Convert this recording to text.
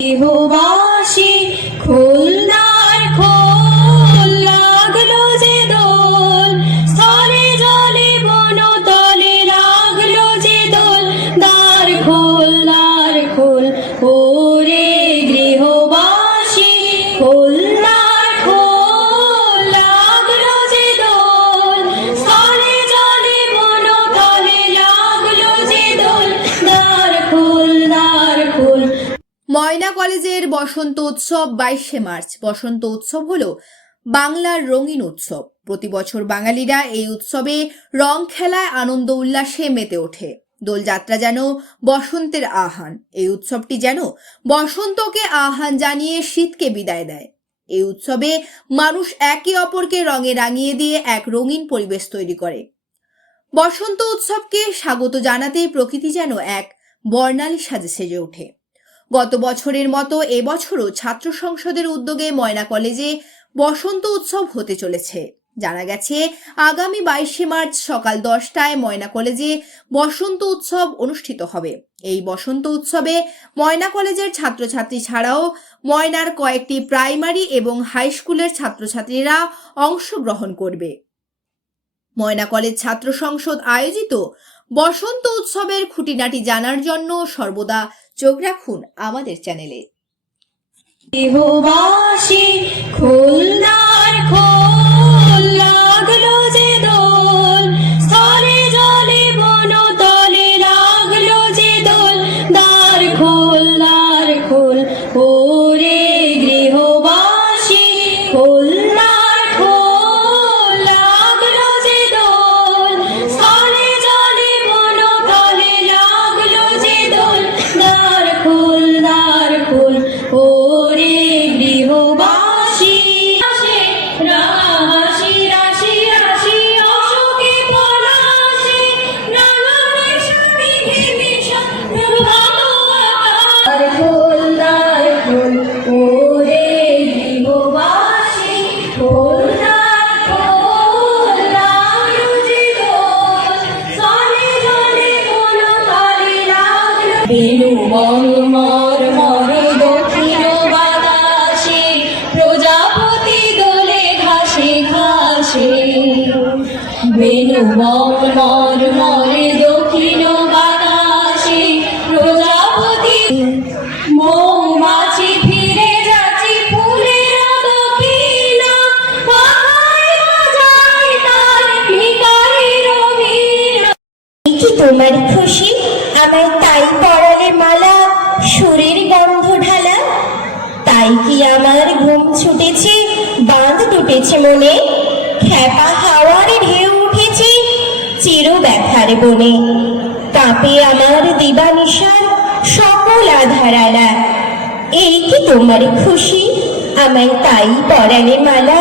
দেহবাসী খুলনার খোল লাগলো যে দোল, স্থলে জলে বনতলে লাগলো যে দোল। দ্বার খোল ওরে গৃহবাসী খুলনার খোল লাগলো যে দোল, স্থলে জলে বনতলে লাগলো যে দোল। দ্বার খোল ময়না কলেজের বসন্ত উৎসব 22শে মার্চ। বসন্ত উৎসব হলো বাংলার রঙিন উৎসব। প্রতি বছর বাঙালিরা এই উৎসবে রং খেলায় আনন্দ উল্লাসে মেতে ওঠে। দোলযাত্রা যেন বসন্তের আহ্বান। এই উৎসবটি যেন বসন্তকে আহ্বান জানিয়ে শীতকে বিদায় দেয়। এই উৎসবে মানুষ একে অপরকে রঙে রাঙিয়ে দিয়ে এক রঙিন পরিবেশ তৈরি করে। বসন্ত উৎসবকে স্বাগত জানাতেই প্রকৃতি যেন এক বর্ণালী সাজে সেজে ওঠে। গত বছরের মতো এবছরও ছাত্র সংসদের উদ্যোগে ময়না কলেজে বসন্ত উৎসব হতে চলেছে। জানা গেছে আগামী 22শে মার্চ সকাল 10টায় ময়না কলেজে বসন্ত উৎসব অনুষ্ঠিত হবে। এই বসন্ত উৎসবে ময়না কলেজের ছাত্রছাত্রী ছাড়াও ময়নার কয়েকটি প্রাইমারি এবং হাই স্কুলের ছাত্রছাত্রীরা অংশগ্রহণ করবে। ময়না কলেজ ছাত্র সংসদ আয়োজিত বসন্ত উৎসবের খুঁটিনাটি জানার জন্য সর্বদা চোখ রাখুন আমাদের চ্যানেলে। দেহবাসী খুলনার খোল লাগলো যে দোল, স্থলে জলে বনতলে লাগলো যে দোল। দ্বার খোল ওরে গৃহবাসী খুলনার খোল লাগলো যে দোল, স্থলে জলে বনতলে লাগলো যে দোল। দ্বার খোল ওরে গৃহবাসী। রাশি রাশি রাশি অশোকে পলাশে, রাঙানে স্বামী মিশন দ্বার খোল ওরে গৃহবাসী খুলনার খোল লাগলো যে দোল, স্থলে জলে বনতলে লাগলো। বেনু মর দক্ষিণ বাতাসে, প্রজাপতি দোলে ঘাসে ঘাসে। বেনু মর দক্ষিণ বাতাসে, প্রজাপতি। মৌমাছি ফিরে যাচ্ছি ফুলের দক্ষিণা, পাখায় বাজায় তার ভিখারির বীণা। কি তোমার খুশি আমায় তাই পরালে মালা, সুরের গন্ধ ঢালা। তাই কি আমার ঘুম ছুটেছে, বাঁধ টুটেছে মনে। খ্যাপা হাওয়ার ঢেউ উঠেছে চির ব্যথার বনে। কাঁপে আমার দিবানিশার সকল আধারালা। এই কি তোমার খুশি আমায় তাই পরালে মালা,